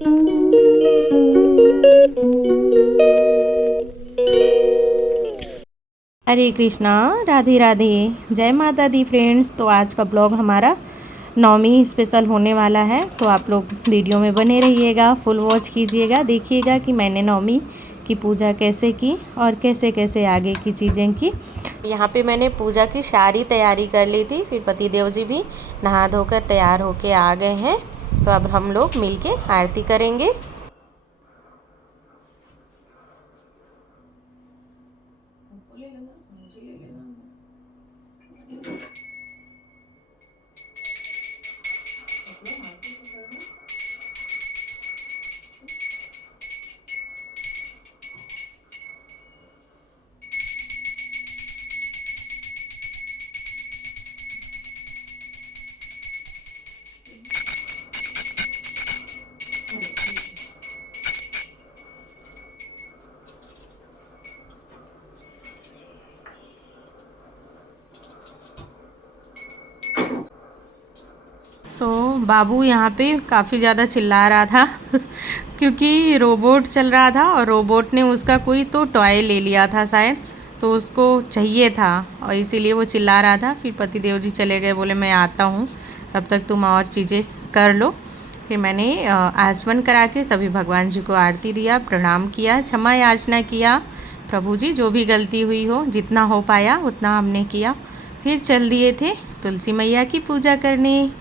हरे कृष्णा, राधे राधे, जय माता दी फ्रेंड्स। तो आज का ब्लॉग हमारा नवमी स्पेशल होने वाला है, तो आप लोग वीडियो में बने रहिएगा, फुल वॉच कीजिएगा, देखिएगा कि मैंने नवमी की पूजा कैसे की और कैसे कैसे आगे की चीज़ें की। यहाँ पे मैंने पूजा की सारी तैयारी कर ली थी। फिर पतिदेव जी भी नहा धोकर तैयार होके आ गए हैं, तो अब हम लोग मिलके आरती करेंगे। बाबू यहाँ पे काफ़ी ज़्यादा चिल्ला रहा था क्योंकि रोबोट चल रहा था और रोबोट ने उसका कोई तो टॉय ले लिया था शायद, तो उसको चाहिए था और इसीलिए वो चिल्ला रहा था। फिर पतिदेव जी चले गए, बोले मैं आता हूँ, तब तक तुम और चीज़ें कर लो। फिर मैंने आचमन करा के सभी भगवान जी को आरती दिया, प्रणाम किया, क्षमा याचना किया। प्रभु जी जो भी गलती हुई हो, जितना हो पाया उतना हमने किया। फिर चल दिए थे तुलसी मैया की पूजा करने।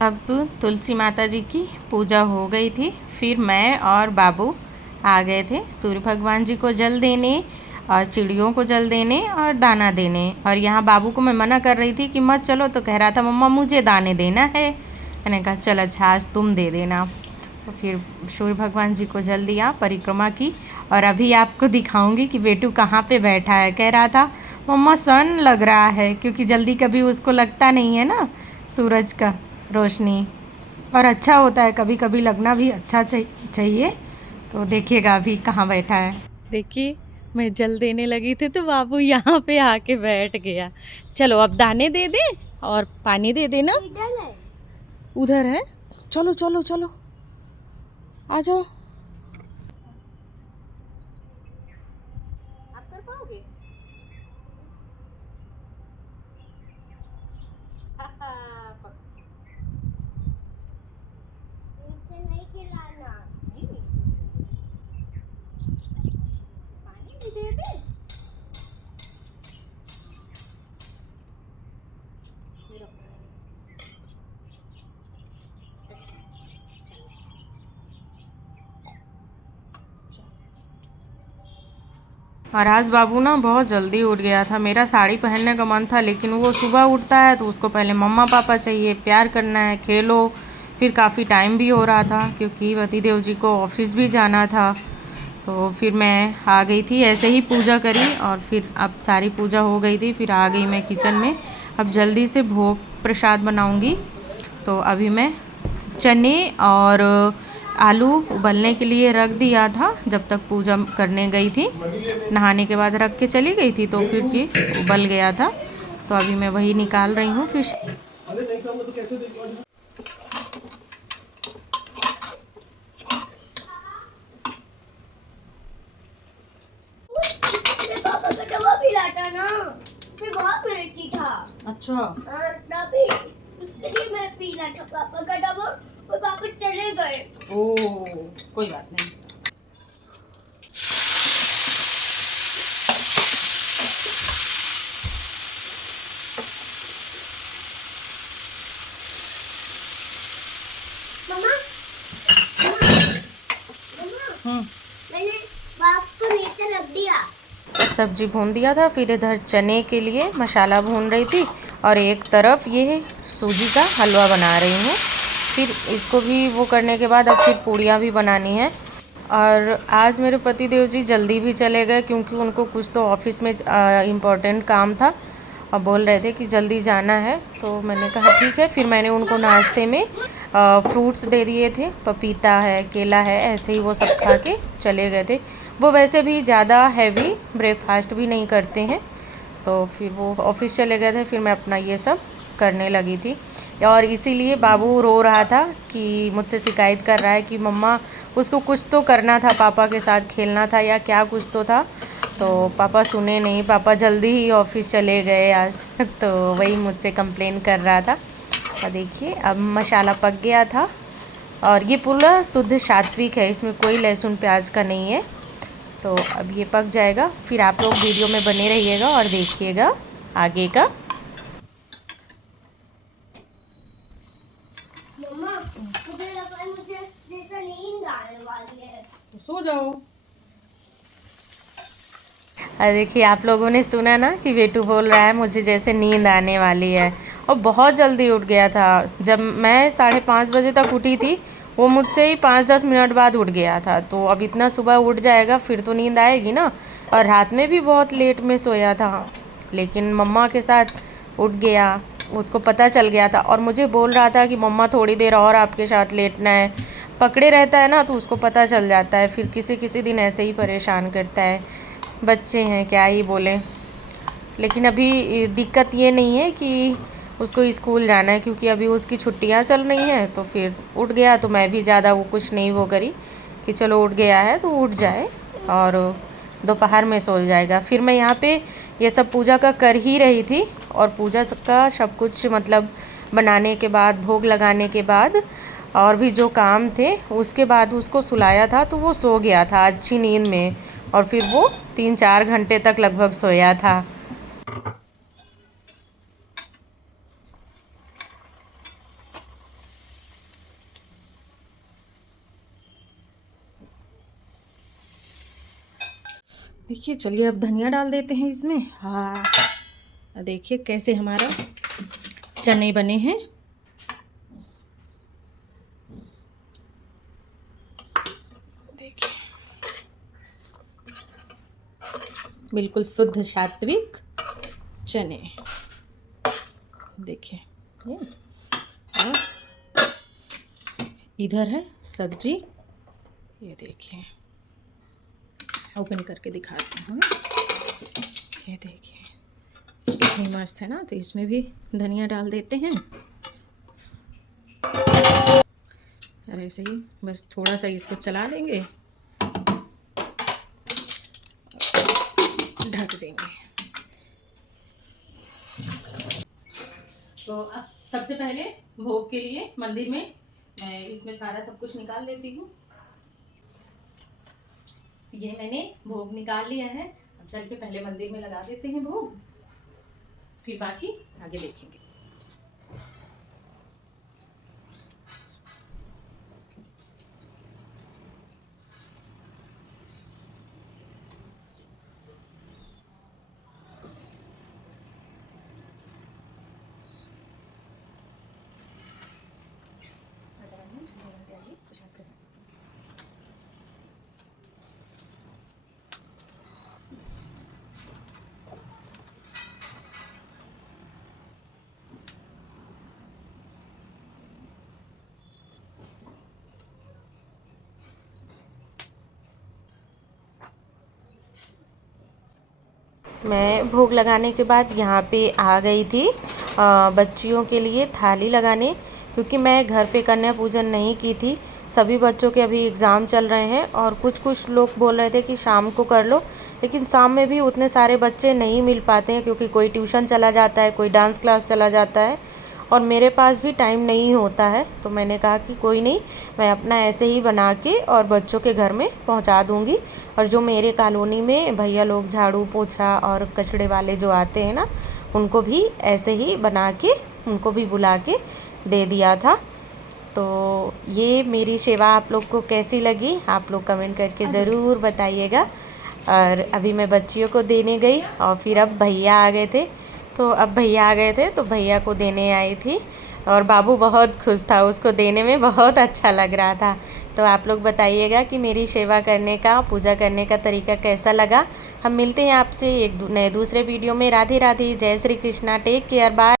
अब तुलसी माता जी की पूजा हो गई थी। फिर मैं और बाबू आ गए थे सूर्य भगवान जी को जल देने और चिड़ियों को जल देने और दाना देने। और यहाँ बाबू को मैं मना कर रही थी कि मत चलो, तो कह रहा था मम्मा मुझे दाने देना है। मैंने कहा चल अच्छा आज तुम दे देना। तो फिर सूर्य भगवान जी को जल दिया, परिक्रमा की। और अभी आपको दिखाऊंगी कि बेटू कहाँ पे बैठा है। कह रहा था मम्मा सन लग रहा है, क्योंकि जल्दी कभी उसको लगता नहीं है ना सूरज का रोशनी, और अच्छा होता है कभी कभी लगना भी अच्छा चाहिए। तो देखिएगा अभी कहाँ बैठा है। देखिए मैं जल देने लगी थी तो बाबू यहाँ पे आके बैठ गया। चलो अब दाने दे दे और पानी दे देना। उधर है, चलो चलो चलो आ जाओ। आप कर पाओगे? नीचे नहीं गिराना। नहीं पानी भी दे दे। और आज बाबू ना बहुत जल्दी उठ गया था। मेरा साड़ी पहनने का मन था, लेकिन वो सुबह उठता है तो उसको पहले मम्मा पापा चाहिए, प्यार करना है, खेलो। फिर काफ़ी टाइम भी हो रहा था क्योंकि पतिदेव जी को ऑफिस भी जाना था। तो फिर मैं आ गई थी, ऐसे ही पूजा करी और फिर अब सारी पूजा हो गई थी। फिर आ गई मैं किचन में, अब जल्दी से भोग प्रसाद बनाऊंगी। तो अभी मैं चने और आलू उबलने के लिए रख दिया था जब तक पूजा करने गई थी। नहाने के बाद रख के चली गई थी तो फिर भी उबल गया था, तो अभी मैं वही निकाल रही हूँ। फिर पापा का डब्बा भी लाता ना, फिर बहुत टेस्टी था। अच्छा तभी उसके लिए मैं पी रहा था पापा का डब्बा, और पापा चले गए। ओ कोई बात नहीं। मम्मा मैंने बाप को नीचे रख दिया। सब्जी भून दिया था, फिर इधर चने के लिए मसाला भून रही थी और एक तरफ ये सूजी का हलवा बना रही हूँ। फिर इसको भी वो करने के बाद अब फिर पूड़ियाँ भी बनानी है। और आज मेरे पति देव जी जल्दी भी चले गए क्योंकि उनको कुछ तो ऑफिस में इम्पोर्टेंट काम था और बोल रहे थे कि जल्दी जाना है। तो मैंने कहा ठीक है। फिर मैंने उनको नाश्ते में फ्रूट्स दे दिए थे, पपीता है, केला है, ऐसे ही वो सब खा के चले गए थे। वो वैसे भी ज़्यादा हैवी ब्रेकफास्ट भी नहीं करते हैं। तो फिर वो ऑफिस चले गए थे, फिर मैं अपना ये सब करने लगी थी। और इसीलिए बाबू रो रहा था कि मुझसे शिकायत कर रहा है कि मम्मा उसको कुछ तो करना था, पापा के साथ खेलना था या क्या कुछ तो था। तो पापा सुने नहीं, पापा जल्दी ही ऑफिस चले गए आज। तो वही मुझसे कंप्लेन कर रहा था। और देखिए अब मसाला पक गया था और ये पूरा शुद्ध सात्विक है, इसमें कोई लहसुन प्याज का नहीं है। तो अब ये पक जाएगा, फिर आप लोग वीडियो में बने रहिएगा और देखिएगा आगे का। मम्मा मुझे लगा है मुझे जैसा नींद आने वाली है। तो सो जाओ। और देखिए आप लोगों ने सुना ना कि बेटू बोल रहा है मुझे जैसे नींद आने वाली है। और बहुत जल्दी उठ गया था। जब मैं 5:30 बजे तक उठी थी, वो मुझसे ही 5-10 मिनट बाद उठ गया था। तो अब इतना सुबह उठ जाएगा फिर तो नींद आएगी ना। और रात में भी बहुत लेट में सोया था, लेकिन मम्मा के साथ उठ गया, उसको पता चल गया था और मुझे बोल रहा था कि मम्मा थोड़ी देर और आपके साथ लेटना है। पकड़े रहता है ना तो उसको पता चल जाता है, फिर किसी किसी दिन ऐसे ही परेशान करता है। बच्चे हैं क्या ही बोलें। लेकिन अभी दिक्कत ये नहीं है कि उसको स्कूल जाना है, क्योंकि अभी उसकी छुट्टियां चल रही हैं। तो फिर उठ गया तो मैं भी ज़्यादा वो कुछ नहीं वो करी कि चलो उठ गया है तो उठ जाए और दोपहर में सो जाएगा। फिर मैं यहाँ पे ये सब पूजा का कर ही रही थी और पूजा का सब कुछ मतलब बनाने के बाद, भोग लगाने के बाद और भी जो काम थे उसके बाद उसको सुलाया था। तो वो सो गया था अच्छी नींद में और फिर वो 3-4 घंटे तक लगभग सोया था। देखिए चलिए अब धनिया डाल देते हैं इसमें। हाँ देखिए कैसे हमारा चने बने हैं। देखिए बिल्कुल शुद्ध सात्विक चने। देखिए ये और इधर है सब्जी। ये देखिए ओपन करके दिखाती हूँ। ये देखिए कितनी मस्त है ना। तो इसमें भी धनिया डाल देते हैं और ऐसे ही बस थोड़ा सा इसको चला देंगे, ढक देंगे। तो अब सबसे पहले भोग के लिए मंदिर में मैं इसमें सारा सब कुछ निकाल लेती हूँ। ये मैंने भोग निकाल लिया है। अब चल के पहले मंदिर में लगा देते हैं भोग, फिर बाकी आगे देखेंगे। मैं भोग लगाने के बाद यहाँ पे आ गई थी बच्चियों के लिए थाली लगाने, क्योंकि मैं घर पे कन्या पूजन नहीं की थी। सभी बच्चों के अभी एग्ज़ाम चल रहे हैं और कुछ लोग बोल रहे थे कि शाम को कर लो, लेकिन शाम में भी उतने सारे बच्चे नहीं मिल पाते हैं, क्योंकि कोई ट्यूशन चला जाता है, कोई डांस क्लास चला जाता है और मेरे पास भी टाइम नहीं होता है। तो मैंने कहा कि कोई नहीं, मैं अपना ऐसे ही बना के और बच्चों के घर में पहुंचा दूंगी। और जो मेरे कॉलोनी में भैया लोग झाड़ू पोछा और कचड़े वाले जो आते हैं ना, उनको भी ऐसे ही बना के उनको भी बुला के दे दिया था। तो ये मेरी सेवा आप लोग को कैसी लगी, आप लोग कमेंट करके ज़रूर बताइएगा। और अभी मैं बच्चियों को देने गई और फिर अब भैया आ गए थे। तो भैया को देने आई थी। और बाबू बहुत खुश था, उसको देने में बहुत अच्छा लग रहा था। तो आप लोग बताइएगा कि मेरी सेवा करने का, पूजा करने का तरीका कैसा लगा। हम मिलते हैं आपसे एक नए दूसरे वीडियो में। राधे राधे, जय Shri Krishna, take care, bye.